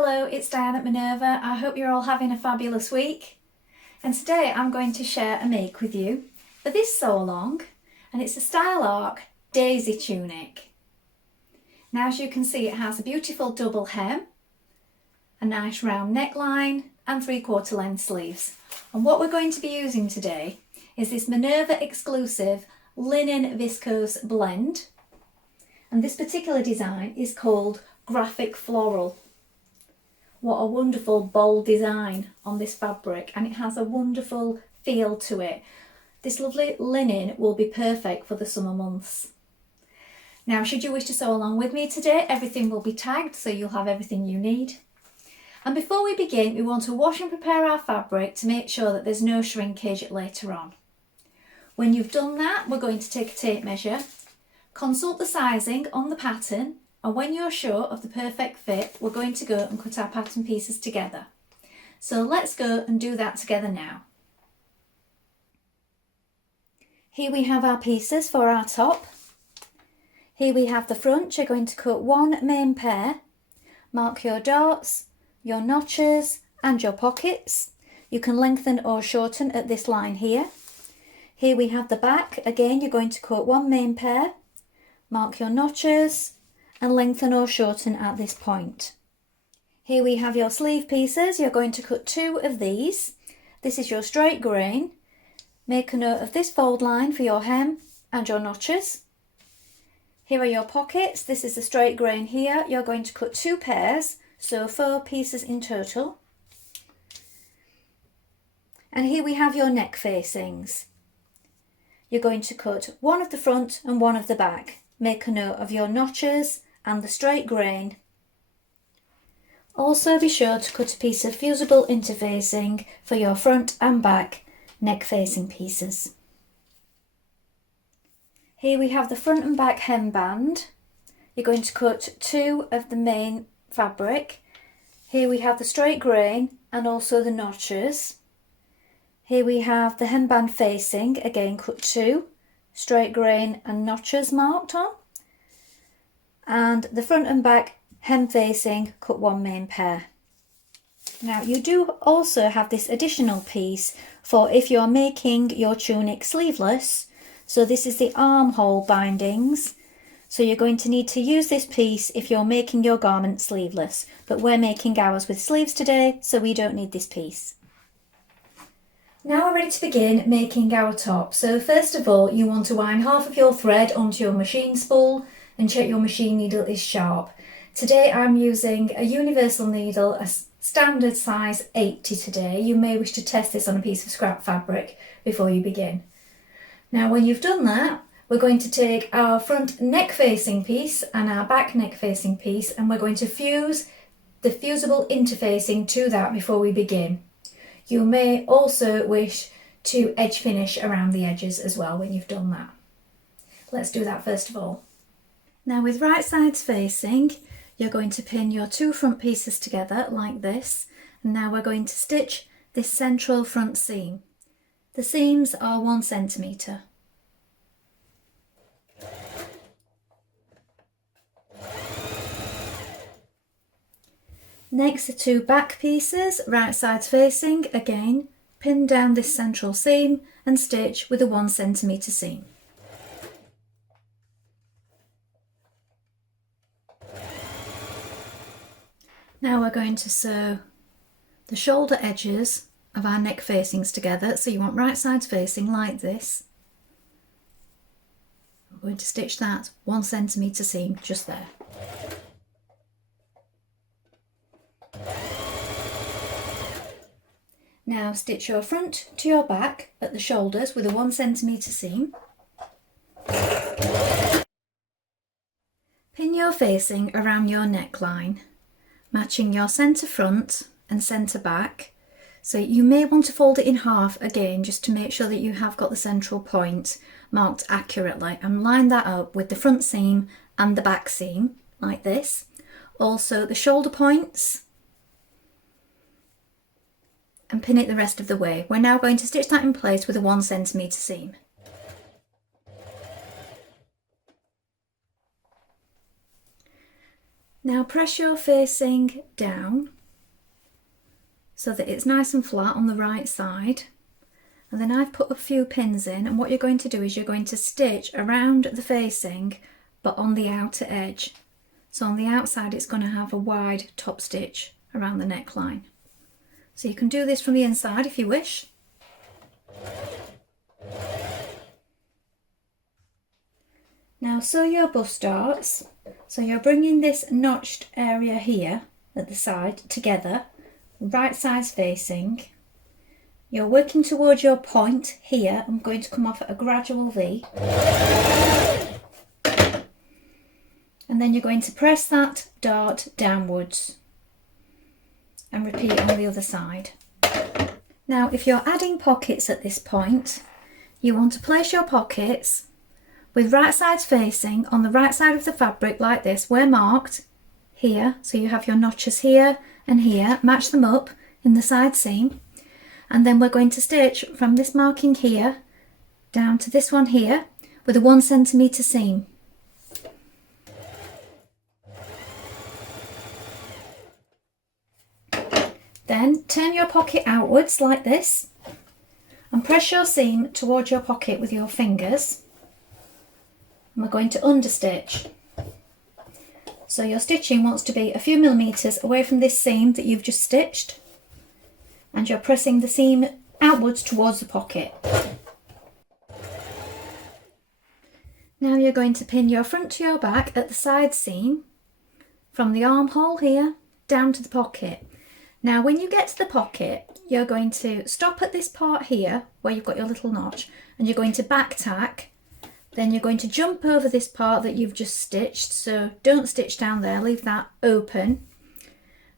Hello, it's Dianne at Minerva. I hope you're all having a fabulous week. And today I'm going to share a make with you for this Sewalong, and it's a Style Arc Daisy Tunic. Now, as you can see, it has a beautiful double hem, a nice round neckline and 3/4 length sleeves. And what we're going to be using today is this Minerva exclusive linen viscose blend. And this particular design is called Graphic Floral. What a wonderful bold design on this fabric, and it has a wonderful feel to it. This lovely linen will be perfect for the summer months. Now, should you wish to sew along with me today, everything will be tagged so you'll have everything you need. And before we begin, we want to wash and prepare our fabric to make sure that there's no shrinkage later on. When you've done that, we're going to take a tape measure, consult the sizing on the pattern, and when you're sure of the perfect fit, we're going to go and cut our pattern pieces together. So let's go and do that together now. Here we have our pieces for our top. Here we have the front. You're going to cut one main pair, mark your darts, your notches and your pockets. You can lengthen or shorten at this line here. Here we have the back. Again, you're going to cut one main pair, mark your notches and lengthen or shorten at this point. Here we have your sleeve pieces. You're going to cut two of these. This is your straight grain. Make a note of this fold line for your hem and your notches. Here are your pockets. This is the straight grain here. You're going to cut two pairs, so 4 pieces in total. And here we have your neck facings. You're going to cut one of the front and one of the back. Make a note of your notches and the straight grain. Also be sure to cut a piece of fusible interfacing for your front and back neck facing pieces. Here we have the front and back hem band. You're going to cut 2 of the main fabric. Here we have the straight grain and also the notches. Here we have the hemband facing, again cut 2, straight grain and notches marked on. And the front and back hem facing, cut 1 main pair. Now, you do also have this additional piece for if you're making your tunic sleeveless. So this is the armhole bindings. So you're going to need to use this piece if you're making your garment sleeveless. But we're making ours with sleeves today, so we don't need this piece. Now we're ready to begin making our top. So first of all, you want to wind half of your thread onto your machine spool and check your machine needle is sharp. Today I'm using a universal needle, a standard size 80 today. You may wish to test this on a piece of scrap fabric before you begin. Now when you've done that, we're going to take our front neck facing piece and our back neck facing piece, and we're going to fuse the fusible interfacing to that before we begin. You may also wish to edge finish around the edges as well when you've done that. Let's do that first of all. Now with right sides facing, you're going to pin your 2 front pieces together like this. And now we're going to stitch this central front seam. The seams are 1 centimetre. Next, the 2 back pieces, right sides facing, again, pin down this central seam and stitch with a 1 centimetre seam. Now we're going to sew the shoulder edges of our neck facings together. So you want right sides facing like this. I'm going to stitch that 1 centimetre seam just there. Now stitch your front to your back at the shoulders with a 1 centimetre seam. Pin your facing around your neckline, matching your centre front and centre back. So you may want to fold it in half again just to make sure that you have got the central point marked accurately, and line that up with the front seam and the back seam like this. Also the shoulder points, and pin it the rest of the way. We're now going to stitch that in place with a 1 centimetre seam. Now press your facing down so that it's nice and flat on the right side. And then I've put a few pins in, and what you're going to do is you're going to stitch around the facing but on the outer edge. So on the outside it's going to have a wide top stitch around the neckline. So you can do this from the inside if you wish. Now sew your bust darts. So you're bringing this notched area here at the side together, right sides facing. You're working towards your point here. I'm going to come off at a gradual V. And then you're going to press that dart downwards and repeat on the other side. Now if you're adding pockets at this point, you want to place your pockets with right sides facing on the right side of the fabric like this, where marked here. So you have your notches here and here, match them up in the side seam. And then we're going to stitch from this marking here down to this one here with a 1 centimetre seam. Then turn your pocket outwards like this and press your seam towards your pocket with your fingers. And we're going to understitch. So your stitching wants to be a few millimetres away from this seam that you've just stitched, and you're pressing the seam outwards towards the pocket. Now you're going to pin your front to your back at the side seam from the armhole here down to the pocket. Now when you get to the pocket, you're going to stop at this part here where you've got your little notch, and you're going to back tack. Then you're going to jump over this part that you've just stitched, so don't stitch down there, leave that open.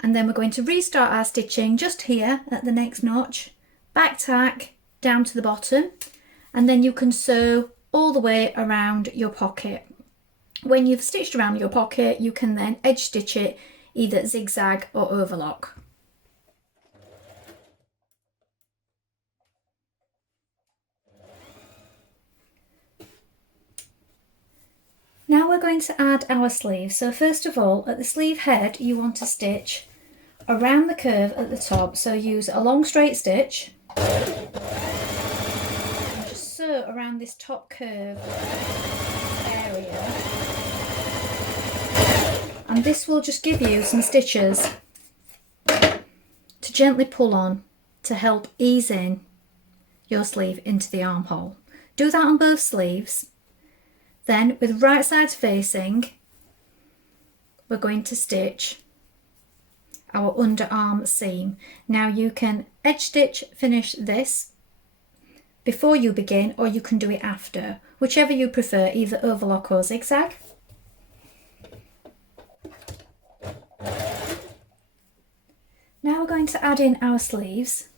And then we're going to restart our stitching just here at the next notch, back tack down to the bottom, and then you can sew all the way around your pocket. When you've stitched around your pocket, you can then edge stitch it either zigzag or overlock. Now we're going to add our sleeve. So first of all, at the sleeve head, you want to stitch around the curve at the top. So use a long straight stitch and just sew around this top curve area. And this will just give you some stitches to gently pull on to help ease in your sleeve into the armhole. Do that on both sleeves. Then with right sides facing, we're going to stitch our underarm seam. Now you can edge stitch finish this before you begin, or you can do it after, whichever you prefer, either overlock or zigzag. Now we're going to add in our sleeves.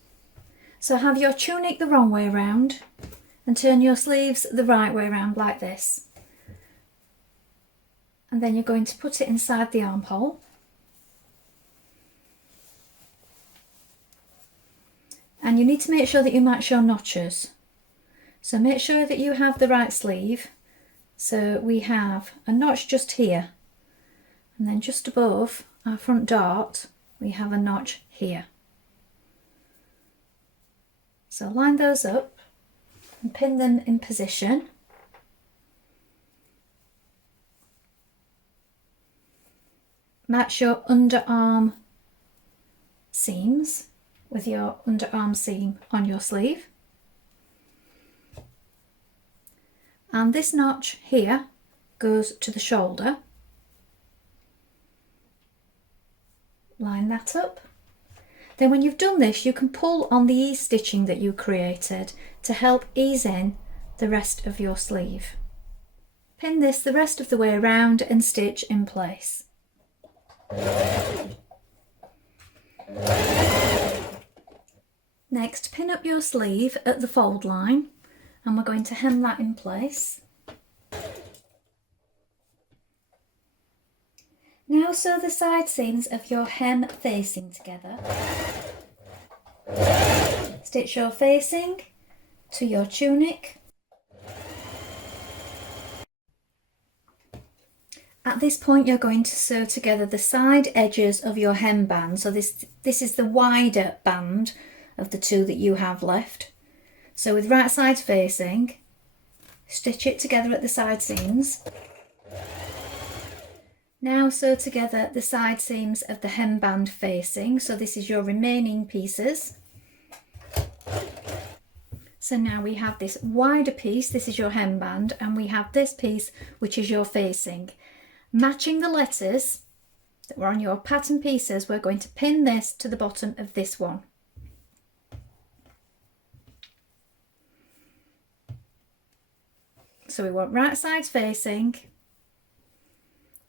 So have your tunic the wrong way around and turn your sleeves the right way around like this. And then you're going to put it inside the armhole. And you need to make sure that you match your notches. So make sure that you have the right sleeve. So we have a notch just here, and then just above our front dart we have a notch here. So line those up and pin them in position. Match your underarm seams with your underarm seam on your sleeve. And this notch here goes to the shoulder. Line that up. Then when you've done this, you can pull on the ease stitching that you created to help ease in the rest of your sleeve. Pin this the rest of the way around and stitch in place. Next, pin up your sleeve at the fold line, and we're going to hem that in place. Now sew the side seams of your hem facing together. Stitch your facing to your tunic At this point you're going to sew together the side edges of your hemband. So this is the wider band of the two that you have left. So with right sides facing, stitch it together at the side seams. Now sew together the side seams of the hemband facing. So this is your remaining pieces. So now we have this wider piece, this is your hemband, and we have this piece which is your facing. Matching the letters that were on your pattern pieces, we're going to pin this to the bottom of this one. So we want right sides facing,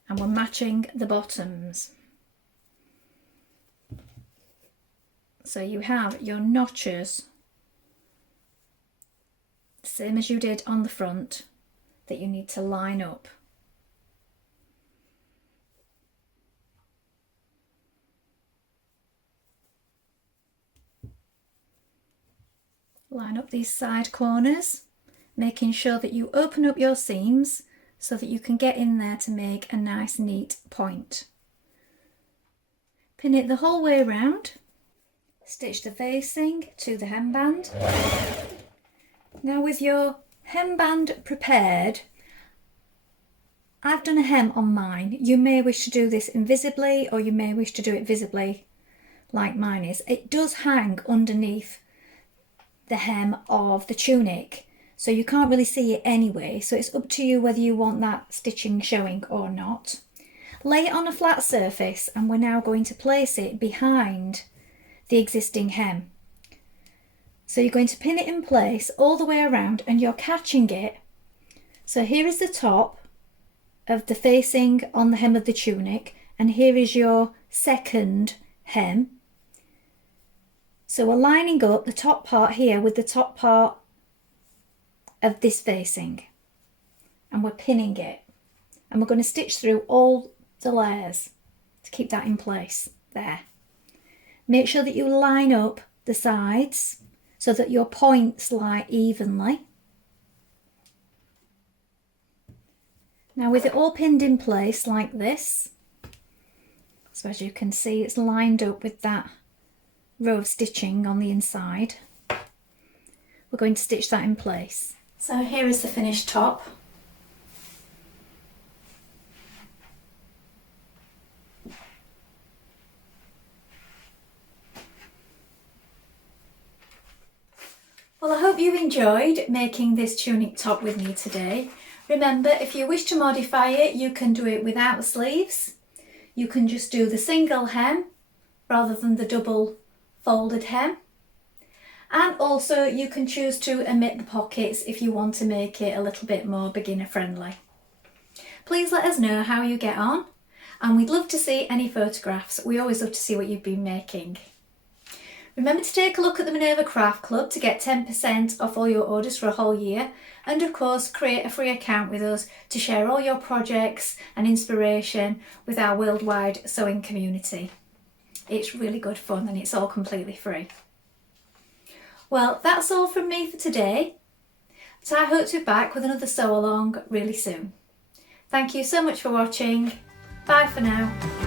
and we're matching the bottoms. So you have your notches, same as you did on the front, that you need to line up. Line up these side corners, making sure that you open up your seams so that you can get in there to make a nice neat point. Pin it the whole way around. Stitch the facing to the hemband. Now with your hemband prepared, I've done a hem on mine. You may wish to do this invisibly, or you may wish to do it visibly like mine is. It does hang underneath the hem of the tunic, so you can't really see it anyway, so it's up to you whether you want that stitching showing or not. Lay it on a flat surface, and we're now going to place it behind the existing hem. So you're going to pin it in place all the way around, and you're catching it. So here is the top of the facing on the hem of the tunic, and here is your second hem. So we're lining up the top part here with the top part of this facing, and we're pinning it, and we're going to stitch through all the layers to keep that in place there. Make sure that you line up the sides so that your points lie evenly. Now with it all pinned in place like this, so as you can see it's lined up with that row of stitching on the inside, we're going to stitch that in place. So here is the finished top. Well, I hope you enjoyed making this tunic top with me today. Remember, if you wish to modify it, you can do it without sleeves. You can just do the single hem rather than the double folded hem. And also you can choose to omit the pockets if you want to make it a little bit more beginner friendly. Please let us know how you get on, and we'd love to see any photographs. We always love to see what you've been making. Remember to take a look at the Minerva Craft Club to get 10% off all your orders for a whole year, and of course create a free account with us to share all your projects and inspiration with our worldwide sewing community. It's really good fun, and it's all completely free. Well, that's all from me for today, but I hope to be back with another sew along really soon. Thank you so much for watching. Bye for now.